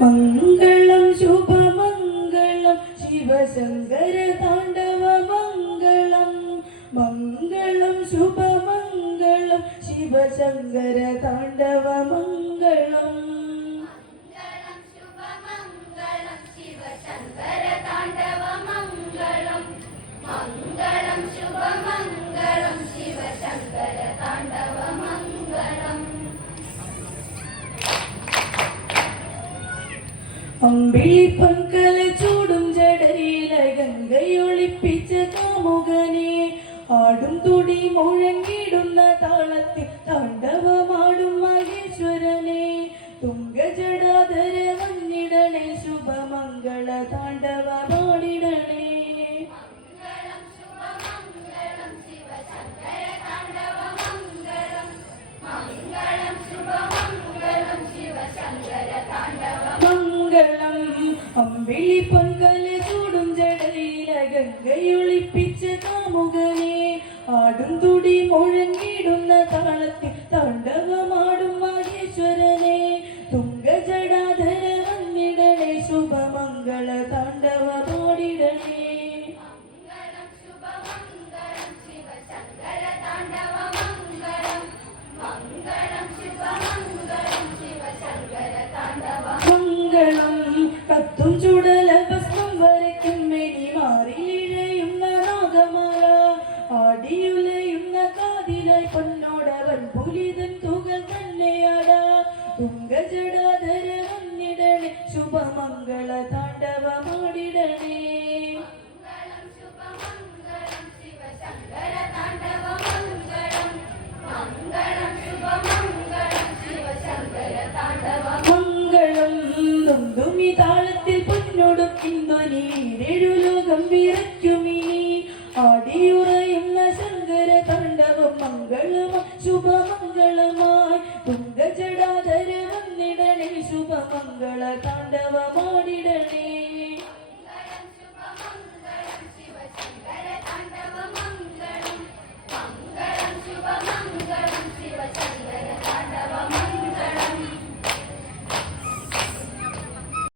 മംഗളം ശുഭമംഗളം ശിവശങ്കര താണ്ഡവ മംഗളം. മംഗളം ശുഭമംഗളം ശിവശങ്കര താണ്ഡവ മംഗളം. അമ്പിളി പങ്കല ചൂടും ജടയില ഗംഗയൊളിപ്പിച്ച കാമുകനെ. ആടും തുടി മുഴങ്ങിടുന്ന താളത്തിൽ താണ്ഡവമാടും മഹേശ്വരനെ. തുങ്കജടാധര വന്നിടണേ ശുഭമംഗള താണ്ഡവ പാടിടണേ മംഗളം ശുഭമംഗളം ശിവശങ്കര താണ്ഡവ മംഗളം അമ്പിളി പൊൻകല ചൂടും ജടയില ഗംഗയൊളിപ്പിച്ച കാമുകനെ ആടും തുടി മുഴങ്ങിടുന്ന താളത്തിൽ കാതിലായി പൊന്നോടവൻ പുലിതൻ തുകൾ തന്നെയാടാ തുങ്കജടാധര വന്നിടണേ ശുഭമംഗള താണ്ഡവമാടിടണേ. മംഗളം ശുഭമംഗളം ശിവശങ്കര താണ്ഡവ മംഗളം മംഗളം ശുഭമംഗളം